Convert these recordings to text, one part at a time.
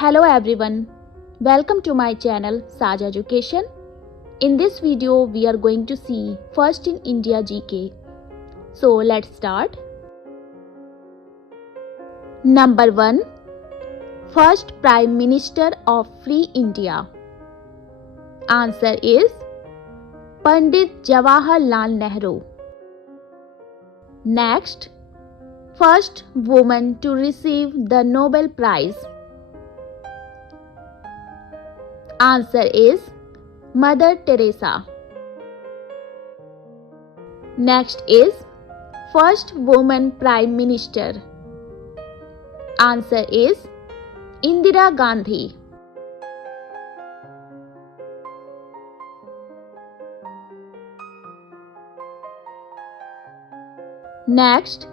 Hello everyone, welcome to my channel Saj Education. In this video we are going to see First in India GK. So let's start. Number 1. First Prime Minister of Free India. Answer is Pandit Jawaharlal Nehru. Next, first woman to receive the Nobel Prize. Answer is Mother Teresa. Next is first woman Prime Minister. Answer is Indira Gandhi. Next,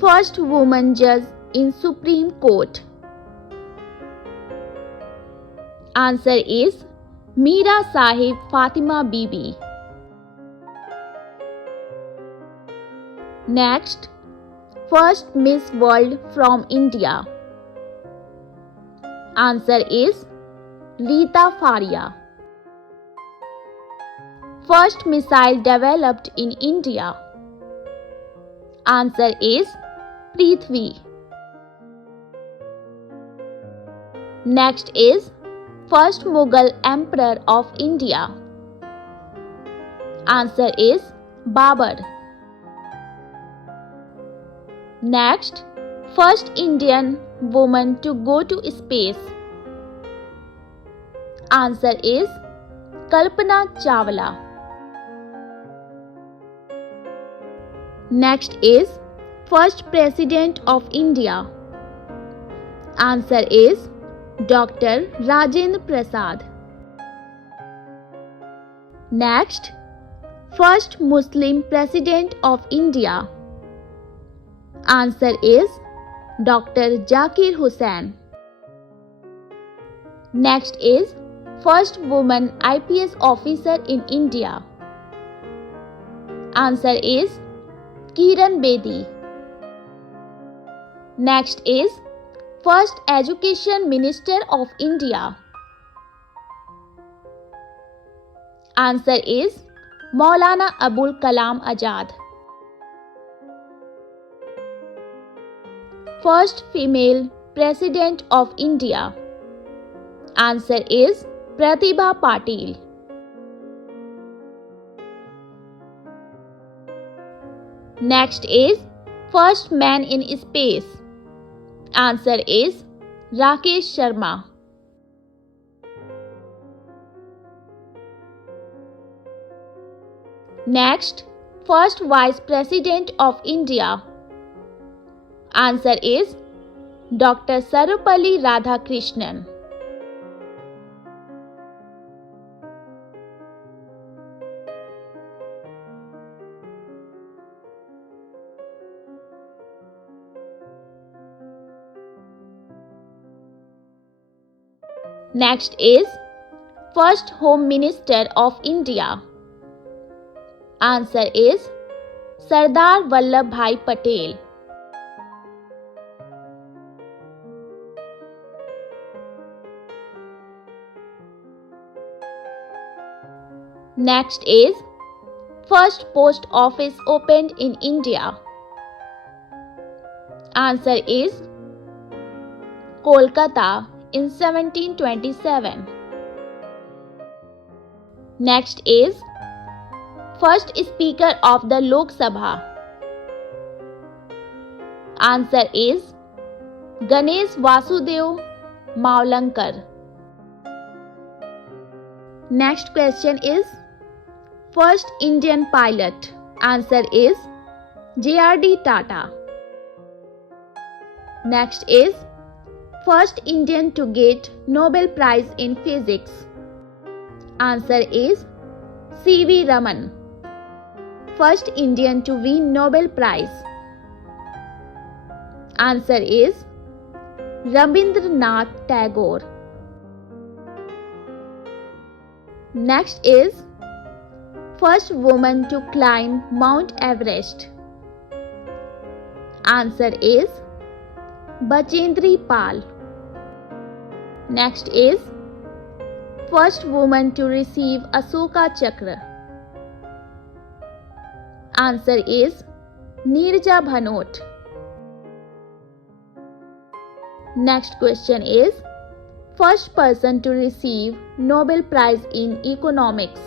first woman judge in Supreme Court. Answer is Meera Sahib Fatima Bibi. Next, first Miss World from India. Answer is Rita Faria. First missile developed in India. Answer is Prithvi. Next is first Mughal Emperor of India. Answer is Babur. Next, first Indian woman to go to space. Answer is Kalpana Chawla. Next is first President of India. Answer is Dr. Rajendra Prasad. Next, first Muslim President of India. Answer is Dr. Zakir Hussain. Next is first woman IPS officer in India. Answer is Kiran Bedi. Next is first Education Minister of India. Answer is Maulana Abul Kalam Azad. First female President of India. Answer is Pratibha Patil. Next is first man in space. Answer is Rakesh Sharma. Next, first Vice President of India. Answer is Dr. Sarvepalli Radhakrishnan. Next is first Home Minister of India. Answer is Sardar Vallabhbhai Patel. Next is first post office opened in India. Answer is Kolkata in 1727. Next is first Speaker of the Lok Sabha. Answer is Ganesh Vasudev Maulankar. Next question is first Indian pilot. Answer is J.R.D. Tata. Next is first Indian to get Nobel Prize in Physics. Answer is C.V. Raman. First Indian to win Nobel Prize. Answer is Rabindranath Tagore. Next is first woman to climb Mount Everest. Answer is Bachendri Pal. Next is first woman to receive Ashoka Chakra. Answer is Neerja Bhanot. Next question is first person to receive Nobel Prize in Economics.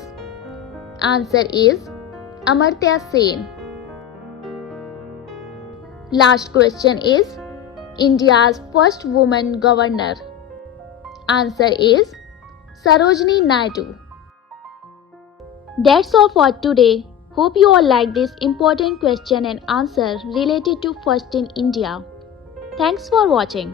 Answer is Amartya Sen. Last question is India's first woman governor. Answer is Sarojini Naidu. That's all for today. Hope you all like this important question and answer related to first in India. Thanks for watching.